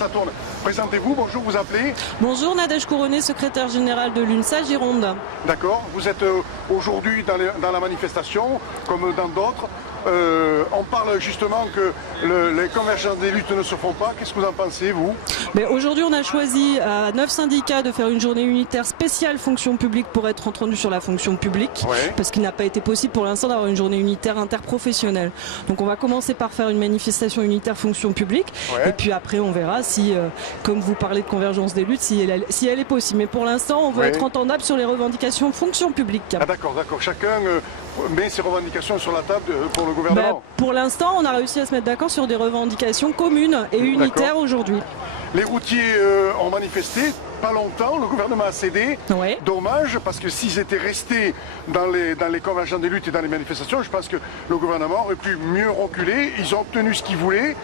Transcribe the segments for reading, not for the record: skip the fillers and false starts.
ça tourne. Présentez-vous, bonjour, vous appelez? Bonjour, Nadège Couronné, secrétaire générale de l'UNSA Gironde. D'accord, vous êtes aujourd'hui dans la manifestation, comme dans d'autres. On parle justement que les convergences des luttes ne se font pas. Qu'est-ce que vous en pensez, vous? Aujourd'hui, on a choisi à 9 syndicats de faire une journée unitaire spéciale fonction publique pour être entendu sur la fonction publique, parce qu'il n'a pas été possible pour l'instant d'avoir une journée unitaire interprofessionnelle. Donc on va commencer par faire une manifestation unitaire fonction publique, et puis après on verra si, comme vous parlez de convergence des luttes, si elle est possible. Mais pour l'instant, on veut être entendable sur les revendications fonction publique. Ah d'accord, d'accord. Chacun met ses revendications sur la table pour le gouvernement. Pour l'instant, on a réussi à se mettre d'accord sur des revendications communes et unitaires aujourd'hui. Les routiers ont manifesté, pas longtemps, le gouvernement a cédé. Dommage, parce que s'ils étaient restés dans les convergences des luttes et dans les manifestations, je pense que le gouvernement aurait pu mieux reculer. Ils ont obtenu ce qu'ils voulaient.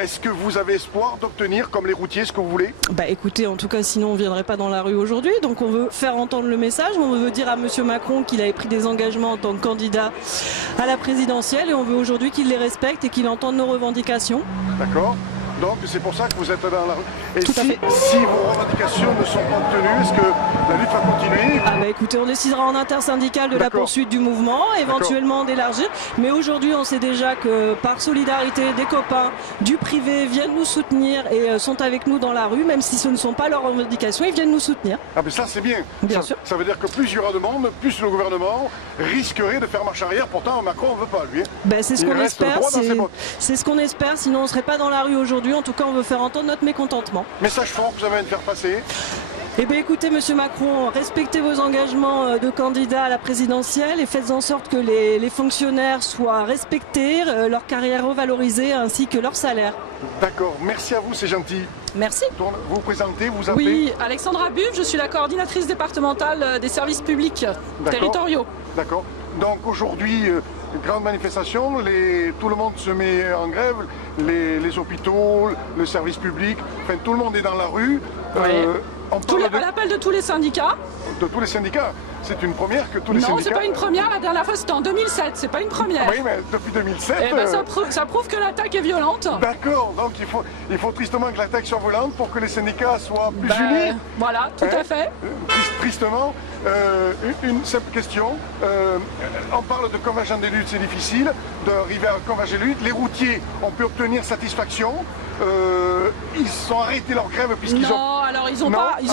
Est-ce que vous avez espoir d'obtenir, comme les routiers, ce que vous voulez? Écoutez, en tout cas, sinon on ne viendrait pas dans la rue aujourd'hui. Donc on veut faire entendre le message. On veut dire à M. Macron qu'il avait pris des engagements en tant que candidat à la présidentielle. Et on veut aujourd'hui qu'il les respecte et qu'il entende nos revendications. D'accord. Donc c'est pour ça que vous êtes dans la rue. Et si vos revendications ne sont pas obtenues, est-ce que la lutte va continuer? Écoutez, on décidera en intersyndical de la poursuite du mouvement, éventuellement d'élargir. Mais aujourd'hui, on sait déjà que par solidarité, des copains du privé viennent nous soutenir et sont avec nous dans la rue, même si ce ne sont pas leurs revendications, ils viennent nous soutenir. Ah mais ça c'est bien. Bien sûr. Ça veut dire que plus il y aura de monde, plus le gouvernement risquerait de faire marche arrière. Pourtant Macron ne veut pas, lui. C'est ce qu'on espère. C'est ce qu'on espère, sinon on ne serait pas dans la rue aujourd'hui. En tout cas, on veut faire entendre notre mécontentement. Message fort que vous avez à me faire passer. Écoutez, Monsieur Macron, respectez vos engagements de candidat à la présidentielle et faites en sorte que les fonctionnaires soient respectés, leur carrière revalorisée ainsi que leur salaire. D'accord, merci à vous, c'est gentil. Merci. Vous vous présentez, vous appelez? Oui, Alexandra Buve, je suis la coordinatrice départementale des services publics territoriaux. D'accord. Donc aujourd'hui, grande manifestation, tout le monde se met en grève, les hôpitaux, le service public, enfin tout le monde est dans la rue. À l'appel de tous les syndicats. De tous les syndicats. C'est une première que tous les syndicats... syndicats... Non, c'est pas une première. La dernière fois, c'était en 2007. C'est pas une première. Oui, mais depuis 2007... ça prouve que l'attaque est violente. D'accord. Donc, il faut tristement que l'attaque soit violente pour que les syndicats soient plus unis. Voilà, tout à fait. Tristement. Une simple question. On parle de convergence des luttes, c'est difficile d'arriver à converger les luttes. Les routiers ont pu obtenir satisfaction. Ils ont arrêté leur grève puisqu'ils ont... Non, alors ils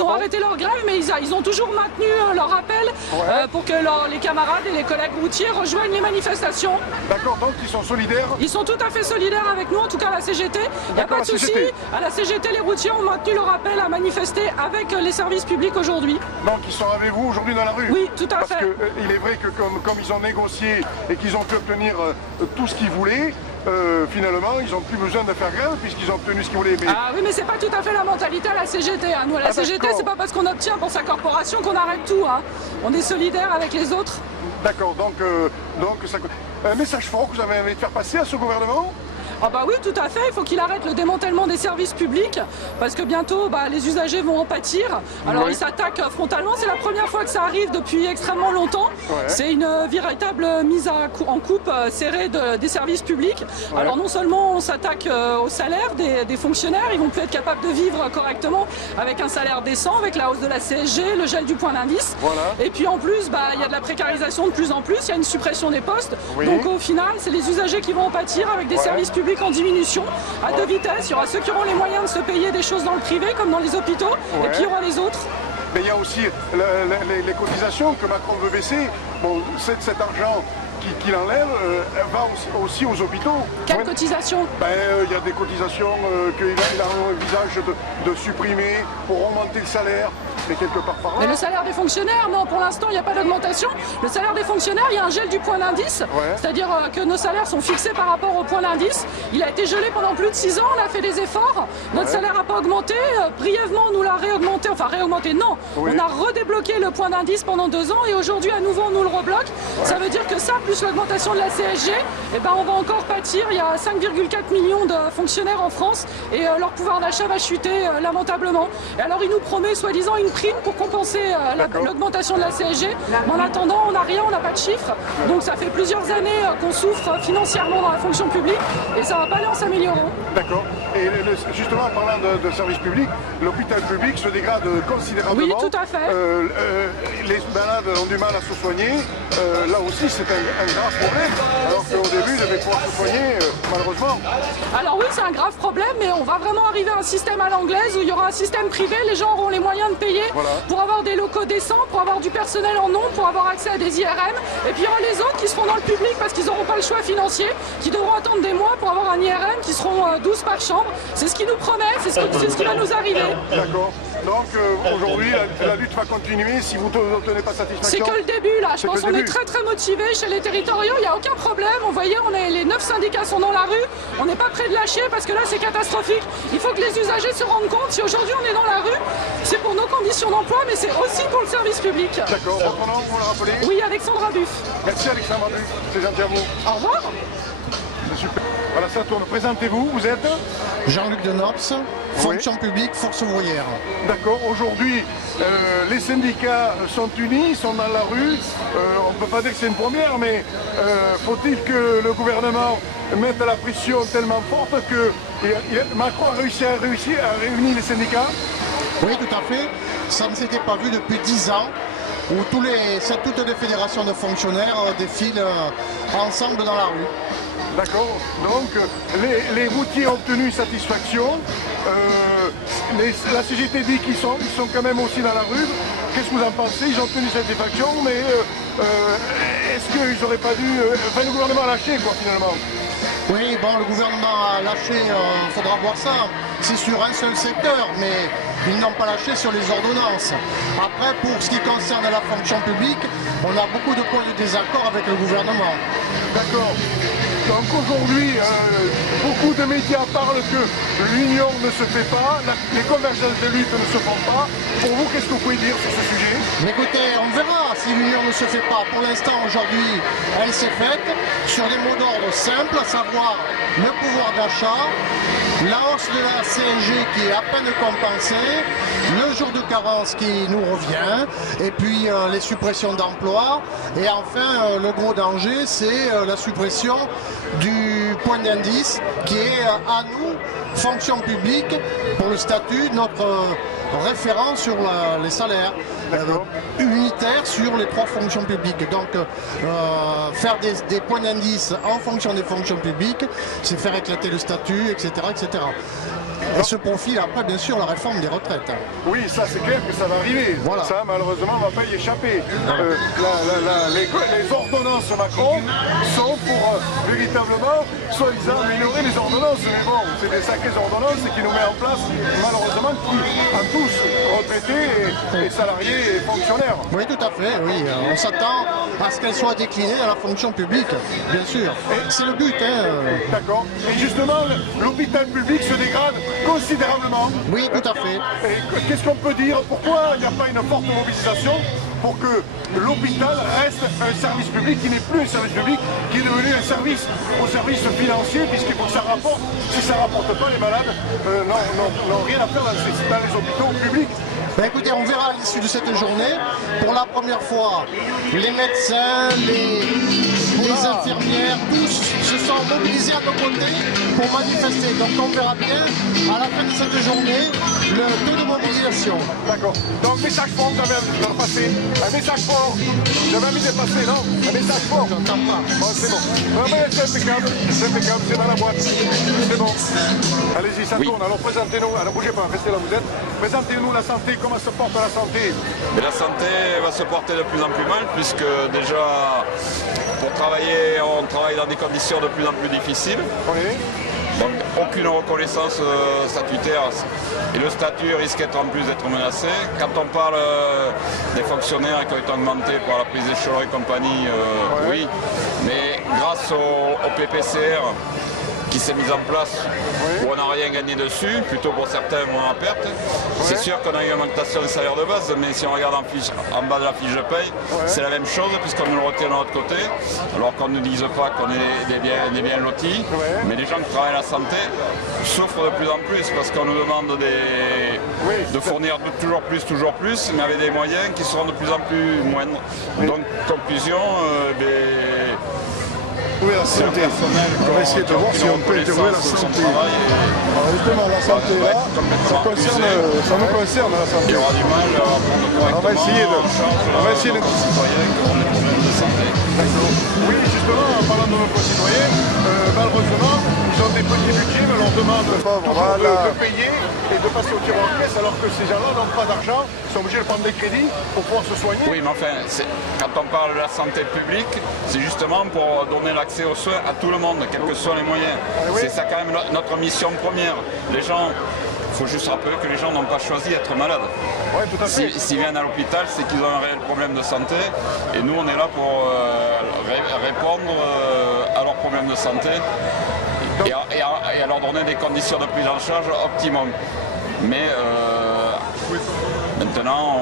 ont arrêté leur grève, mais ils ont toujours maintenu leur appel pour que les camarades et les collègues routiers rejoignent les manifestations. D'accord, donc ils sont solidaires? Ils sont tout à fait solidaires avec nous, en tout cas à la CGT. Il n'y a pas de souci. À la CGT, les routiers ont maintenu leur appel à manifester avec les services publics aujourd'hui. Donc ils sont avec vous aujourd'hui dans la rue? Oui, tout à fait. Parce qu'il est vrai que comme ils ont négocié et qu'ils ont pu obtenir tout ce qu'ils voulaient, finalement, ils n'ont plus besoin de faire grève puisqu'ils ont obtenu ce qu'ils voulaient. Ah oui, mais c'est pas tout à fait la mentalité à la CGT. Nous, à la CGT, c'est pas parce qu'on obtient pour sa corporation qu'on arrête tout. On est solidaires avec les autres. D'accord, donc ça... Un message fort que vous avez envie de faire passer à ce gouvernement? Ah oui, tout à fait. Il faut qu'il arrête le démantèlement des services publics parce que bientôt, les usagers vont en pâtir. Alors, ils s'attaquent frontalement. C'est la première fois que ça arrive depuis extrêmement longtemps. C'est une véritable mise en coupe serrée des services publics. Alors, non seulement on s'attaque au salaire des fonctionnaires, ils vont plus être capables de vivre correctement avec un salaire décent, avec la hausse de la CSG, le gel du point d'indice. Et puis, en plus, il y a de la précarisation de plus en plus. Il y a une suppression des postes. Donc, au final, c'est les usagers qui vont en pâtir avec des services publics en diminution, à deux vitesses. Il y aura ceux qui auront les moyens de se payer des choses dans le privé, comme dans les hôpitaux, et puis il y aura les autres. Mais il y a aussi les cotisations que Macron veut baisser. Bon, cet argent qu'il enlève va aussi aux hôpitaux. Quelle cotisation? Il y a des cotisations qu'il envisage de supprimer pour augmenter le salaire. Mais quelque part par là. Mais le salaire des fonctionnaires, non, pour l'instant, il n'y a pas d'augmentation. Le salaire des fonctionnaires, il y a un gel du point d'indice. C'est-à-dire que nos salaires sont fixés par rapport au point d'indice. Il a été gelé pendant plus de 6 ans, on a fait des efforts. Notre salaire n'a pas augmenté. Brièvement, on nous l'a réaugmenté. Enfin, réaugmenté, non. On a redébloqué le point d'indice pendant 2 ans et aujourd'hui, à nouveau, on nous le rebloque. Ça veut dire que ça, plus l'augmentation de la CSG, on va encore pâtir. Il y a 5,4 millions de fonctionnaires en France et leur pouvoir d'achat va chuter lamentablement. Et alors, il nous promet, soi-disant, une prime pour compenser l'augmentation de la CSG. Mais en attendant, on n'a rien, on n'a pas de chiffres. Donc ça fait plusieurs années qu'on souffre financièrement dans la fonction publique et ça ne va pas aller en s'améliorant. D'accord. Et justement, en parlant de service public, l'hôpital public se dégrade considérablement. Oui, tout à fait. Les malades ont du mal à se soigner. Là aussi, c'est un grave problème. Alors qu'au début, ils devaient pouvoir se soigner, malheureusement. Alors oui, c'est un grave problème, mais on va vraiment arriver à un système à l'anglaise où il y aura un système privé. Les gens auront les moyens de payer pour avoir des locaux décents, pour avoir du personnel en nombre, pour avoir accès à des IRM. Et puis il y aura les autres qui seront dans le public parce qu'ils n'auront pas le choix financier, qui devront attendre des mois pour avoir un IRM, qui seront 12 par chambre. C'est ce qui nous promet, c'est ce qui va nous arriver. D'accord. Donc aujourd'hui, la lutte va continuer si vous n'obtenez pas satisfaction. C'est que le début là, je pense qu'on est très motivés chez les territoriaux, il n'y a aucun problème. Vous voyez, les 9 syndicats sont dans la rue, on n'est pas prêt de lâcher parce que là c'est catastrophique. Il faut que les usagers se rendent compte, si aujourd'hui on est dans la rue, c'est pour nos conditions d'emploi, mais c'est aussi pour le service public. D'accord, votre nom, vous le rappelez? Oui, Alexandra Buff. Merci Alexandra Buff, c'est gentil à vous. Au revoir. C'est super. Voilà, ça tourne. Présentez-vous, vous êtes Jean-Luc Denops, fonction publique, force ouvrière. D'accord, aujourd'hui, les syndicats sont unis, sont dans la rue. On ne peut pas dire que c'est une première, mais faut-il que le gouvernement mette la pression tellement forte que Macron a réussi à réunir les syndicats? Oui, tout à fait. Ça ne s'était pas vu depuis 10 ans, où toutes les fédérations de fonctionnaires défilent ensemble dans la rue. D'accord, donc les routiers ont obtenu satisfaction, la CGT dit qu'ils sont quand même aussi dans la rue. Qu'est-ce que vous en pensez? Ils ont obtenu satisfaction, mais est-ce qu'ils n'auraient pas dû... Enfin, le gouvernement a lâché, quoi, finalement. Oui, bon, le gouvernement a lâché, il faudra voir ça. C'est sur un seul secteur, mais ils n'ont pas lâché sur les ordonnances. Après, pour ce qui concerne la fonction publique, on a beaucoup de points de désaccord avec le gouvernement. D'accord. Donc aujourd'hui, beaucoup de médias parlent que l'union ne se fait pas, les convergences de lutte ne se font pas. Pour vous, qu'est-ce que vous pouvez dire sur ce sujet? Mais écoutez, on verra si l'union ne se fait pas. Pour l'instant, aujourd'hui, elle s'est faite sur des mots d'ordre simples, à savoir le pouvoir d'achat, la hausse de la CSG qui est à peine compensée, le jour de carence qui nous revient, et puis les suppressions d'emplois. Et enfin, le gros danger, c'est la suppression du point d'indice qui est à nous, fonction publique, pour le statut, notre référent sur les salaires unitaires sur les 3 fonctions publiques. Donc faire des points d'indice en fonction des fonctions publiques, c'est faire éclater le statut, etc. etc. Et se profile après, bien sûr, la réforme des retraites. Oui, ça c'est clair que ça va arriver. Voilà. Ça, malheureusement, on ne va pas y échapper. Les ordonnances Macron sont pour véritablement, soi-disant, améliorer les ordonnances. Mais bon, c'est des sacrées ordonnances qui nous met en place, malheureusement, en tous, retraités et salariés et fonctionnaires. Oui, tout à fait, oui. On s'attend à ce qu'elles soient déclinées dans la fonction publique, bien sûr. C'est le but, hein. D'accord. Et justement, l'hôpital public se dégrade considérablement. Oui, tout à fait. Et qu'est-ce qu'on peut dire? Pourquoi il n'y a pas une forte mobilisation pour que l'hôpital reste un service public qui n'est plus un service public, qui est devenu un service au service financier, puisqu'il faut que ça rapporte. Si ça ne rapporte pas, les malades n'ont rien à faire dans les hôpitaux publics. Ben écoutez, on verra à l'issue de cette journée. Pour la première fois, les médecins, les infirmières, tous se sont mobilisés à nos côtés pour manifester. Donc on verra bien à la fin de cette journée le taux de mobilisation. D'accord. Donc message fort, j'avais envie de le passer. Un message fort. J'avais envie de passer, non? Un message fort. J'entends pas. Bon, c'est bon. Vraiment, c'est impeccable, c'est dans la boîte. C'est bon. Allez-y, ça tourne. Alors présentez-nous. Alors bougez pas, restez là où vous êtes. Présentez-nous la santé, comment se porte la santé? Et la santé va se porter de plus en plus mal, puisque déjà pour travailler, on travaille dans des conditions de plus en plus difficiles. Oui. Donc aucune reconnaissance statutaire et le statut risque en plus d'être menacé. Quand on parle des fonctionnaires qui ont été augmentés par la prise d'échelon et compagnie, oui, mais grâce au PPCR qui s'est mis en place, où on n'a rien gagné dessus, plutôt pour certains on en perte. C'est sûr qu'on a eu une augmentation des salaires de base, mais si on regarde en bas de la fiche de paye, c'est la même chose puisqu'on nous le retient de notre côté, alors qu'on ne dise pas qu'on est des biens lotis, mais les gens qui travaillent à la santé souffrent de plus en plus parce qu'on nous demande de fournir toujours plus, mais avec des moyens qui seront de plus en plus moindres. Donc conclusion, interviewer la santé. On va essayer de voir si on peut interviewer la santé. Alors justement, la santé là, ça nous concerne la santé. Il y aura du mal à prendre correctement on va essayer de concitoyens qui ont des problèmes de santé. Oui, justement, en parlant de nos concitoyens, malheureusement, ils ont des petits budgets, mais on leur demande de payer et de passer au tiroir en caisse, alors que ces gens-là n'ont pas d'argent, ils sont obligés de prendre des crédits pour pouvoir se soigner. Oui, mais enfin, quand on parle de la santé publique, c'est justement pour donner l'accès aux soins à tout le monde, quels que soient les moyens. Oui. C'est ça quand même notre mission première. Les gens, il faut juste rappeler que les gens n'ont pas choisi d'être malades. Oui, tout à fait. S'ils viennent à l'hôpital, c'est qu'ils ont un réel problème de santé. Et nous, on est là pour répondre à leurs problèmes de santé et à leur donner des conditions de prise en charge optimum. Mais maintenant,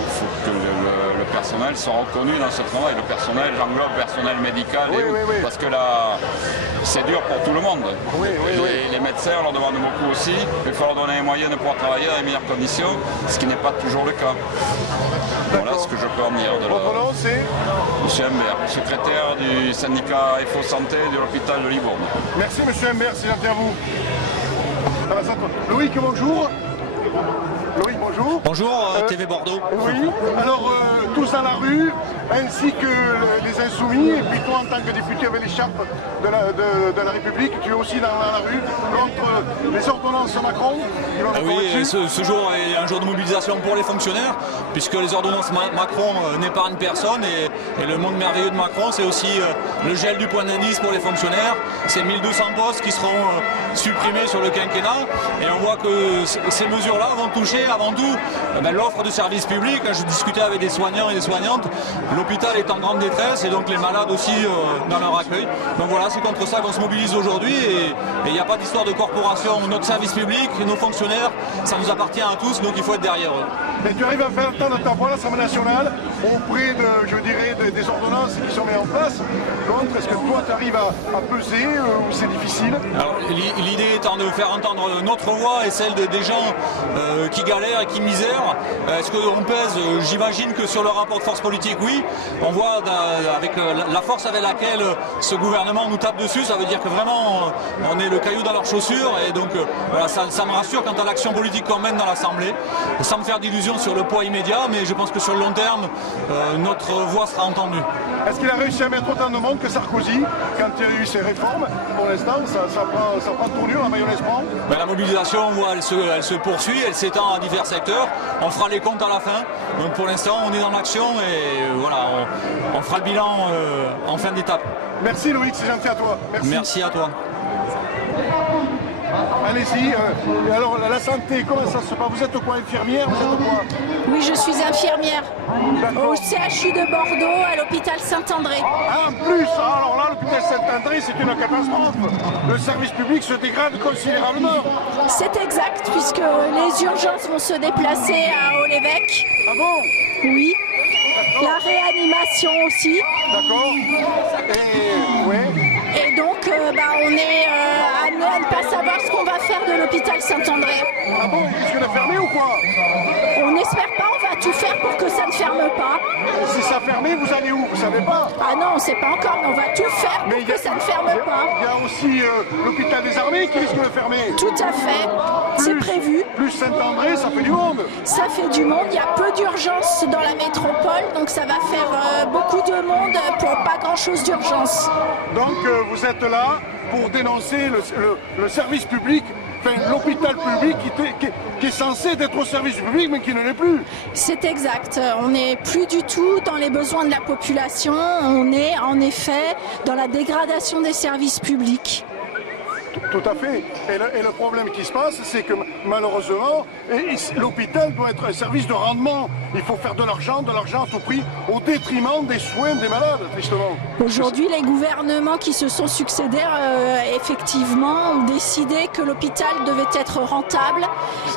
il faut que le personnel soit reconnu dans ce travail. Le personnel, j'englobe personnel médical, parce que là, c'est dur pour tout le monde. Les médecins, on leur demande beaucoup aussi. Il faut leur donner les moyens de pouvoir travailler dans les meilleures conditions, ce qui n'est pas toujours le cas. Voilà ce que je peux en dire. Votre nom, c'est Monsieur Humbert, secrétaire du syndicat FO Santé de l'hôpital de Libourne. Merci Monsieur Humbert, c'est gentil à vous. Loïc, bonjour. Loïc, bonjour. Bonjour, TV Bordeaux. Oui, alors tous dans la rue, ainsi que les Insoumis, et puis toi en tant que député avec l'écharpe de la République, tu es aussi dans la rue contre les ordonnances Macron. Oui, ce jour est un jour de mobilisation pour les fonctionnaires, puisque les ordonnances Macron n'épargnent personne, et le monde merveilleux de Macron, c'est aussi le gel du point d'indice pour les fonctionnaires. C'est 1200 postes qui seront supprimés sur le quinquennat, et on voit que ces mesures-là vont toucher avant tout l'offre de services publics. Je discutais avec des soignants et des soignantes, l'hôpital est en grande détresse et donc les malades aussi dans leur accueil. Donc voilà, c'est contre ça qu'on se mobilise aujourd'hui, et il n'y a pas d'histoire de corporation. Notre service public, nos fonctionnaires, ça nous appartient à tous, donc il faut être derrière eux. Et tu arrives à faire entendre ta voix à l'Assemblée nationale auprès des ordonnances qui sont mises en place. Est-ce que toi tu arrives à peser ou c'est difficile? L'idée étant de faire entendre notre voix et celle des gens qui galèrent et qui misèrent. Est-ce qu'on pèse? J'imagine que sur le rapport de force politique, oui. On voit avec la force avec laquelle ce gouvernement nous tape dessus, ça veut dire que vraiment on est le caillou dans leurs chaussures, et donc voilà, ça me rassure quant à l'action politique qu'on mène dans l'Assemblée, sans me faire d'illusions sur le poids immédiat, mais je pense que sur le long terme, notre voix sera entendue. Est-ce qu'il a réussi à mettre autant de monde que Sarkozy quand il y a eu ses réformes? Pour l'instant, ça prend tournure, la mayonnaise prend. La mobilisation, elle se poursuit, elle s'étend à divers secteurs. On fera les comptes à la fin. Donc pour l'instant, on est dans l'action, et voilà, on fera le bilan en fin d'étape. Merci Loïc, c'est gentil à toi. Merci à toi. Allez-y, alors la santé, comment ça se passe? Vous êtes quoi, infirmière? Vous êtes quoi? Oui, je suis infirmière au CHU de Bordeaux, à l'hôpital Saint-André. Ah, en plus, alors là, l'hôpital Saint-André, c'est une catastrophe. Le service public se dégrade considérablement. C'est exact, puisque les urgences vont se déplacer à Haut-l'Évêque. Ah bon? Oui. La réanimation aussi. D'accord. Et donc, on est amené à ne pas savoir ce qu'on va faire de l'hôpital Saint-André. Ah bon, il risque de fermer ou quoi? On n'espère pas, on va tout faire pour que ça ne ferme pas. Si ça ferme, vous allez où? Vous savez pas? Ah non, on ne sait pas encore, mais on va tout faire pour que ça ne ferme pas. Il y a aussi l'hôpital des armées qui risque de fermer. Tout à fait, c'est prévu. Plus Saint-André, ça fait du monde. Ça fait du monde, il y a peu d'urgences dans la métropole, donc ça va faire beaucoup de monde pour pas grand-chose d'urgence. Donc vous êtes là pour dénoncer le service public, enfin l'hôpital public qui est censé être au service public mais qui ne l'est plus. C'est exact, on n'est plus du tout dans les besoins de la population, on est en effet dans la dégradation des services publics. Tout à fait. Et le problème qui se passe, c'est que malheureusement, l'hôpital doit être un service de rendement. Il faut faire de l'argent à tout prix, au détriment des soins des malades, tristement. Aujourd'hui, les gouvernements qui se sont succédés, effectivement, ont décidé que l'hôpital devait être rentable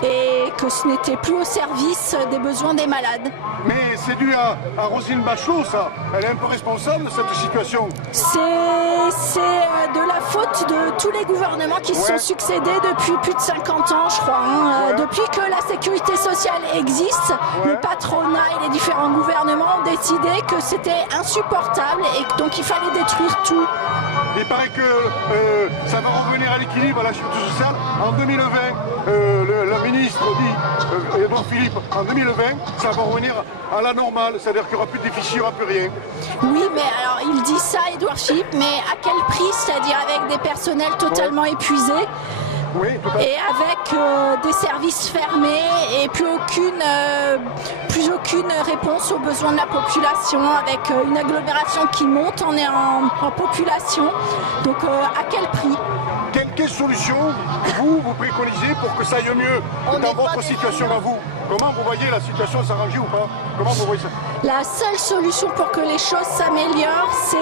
et que ce n'était plus au service des besoins des malades. Mais c'est dû à Roselyne Bachelot, ça. Elle est un peu responsable de cette situation. C'est de la faute de tous les gouvernements gouvernements qui se sont succédés depuis plus de 50 ans, je crois. Depuis que la sécurité sociale existe, le patronat et les différents gouvernements ont décidé que c'était insupportable et donc il fallait détruire tout. Il paraît que ça va revenir à l'équilibre à la sécurité sociale en 2020. Le ministre dit, Édouard Philippe, en 2020, ça va revenir à la normale, c'est-à-dire qu'il n'y aura plus de déficit, il n'y aura plus rien. Oui, mais alors il dit ça, Édouard Philippe, mais à quel prix? C'est-à-dire avec des personnels totalement épuisés. Oui, et avec des services fermés et plus aucune réponse aux besoins de la population, avec une agglomération qui monte en population. Donc à quel prix? Quelle solution vous préconisez pour que ça aille mieux dans votre situation à vous? Comment vous voyez la situation s'arranger ou pas? Comment vous voyez ça? La seule solution pour que les choses s'améliorent, c'est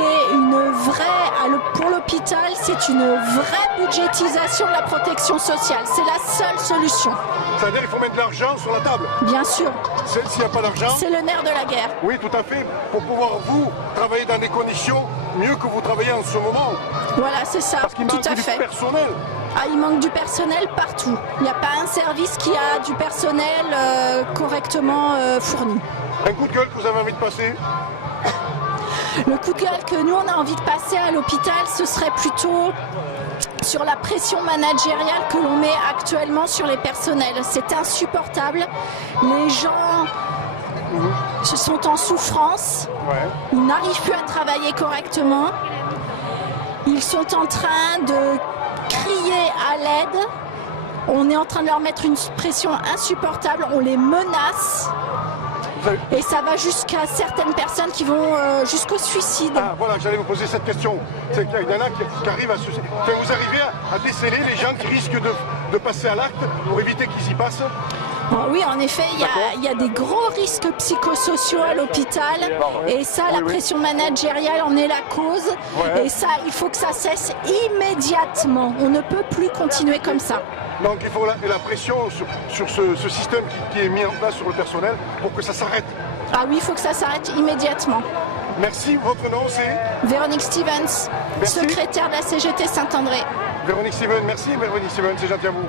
pour l'hôpital, c'est une vraie budgétisation de la protection sociale. C'est la seule solution. C'est-à-dire qu'il faut mettre de l'argent sur la table? Bien sûr. S'il n'y a pas d'argent? C'est le nerf de la guerre. Oui, tout à fait. Pour pouvoir, vous, travailler dans des conditions mieux que vous travaillez en ce moment. Voilà, c'est ça. Parce qu'il manque du personnel. Ah, il manque du personnel partout. Il n'y a pas un service qui a du personnel correctement fourni. Un coup de gueule que vous avez envie de passer? Le coup de gueule que nous, on a envie de passer à l'hôpital, ce serait plutôt sur la pression managériale que l'on met actuellement sur les personnels. C'est insupportable. Les gens sont en souffrance. Ils n'arrivent plus à travailler correctement. Ils sont en train de crier à l'aide. On est en train de leur mettre une pression insupportable. On les menace. Et ça va jusqu'à certaines personnes qui vont jusqu'au suicide. Ah voilà, j'allais vous poser cette question. C'est qu'il y en a qui arrivent à suicider. Vous arrivez à déceler les gens qui risquent de passer à l'acte pour éviter qu'ils y passent? Oui, en effet, il y a des gros risques psychosociaux à l'hôpital. Et ça, la pression managériale en est la cause. Et ça, il faut que ça cesse immédiatement. On ne peut plus continuer comme ça. Donc il faut la pression sur ce système qui est mis en place sur le personnel pour que ça s'arrête. Ah oui, il faut que ça s'arrête immédiatement. Merci, votre nom c'est? Véronique Stevens, secrétaire de la CGT Saint-André. Véronique Stevens, merci Véronique Stevens, c'est gentil à vous.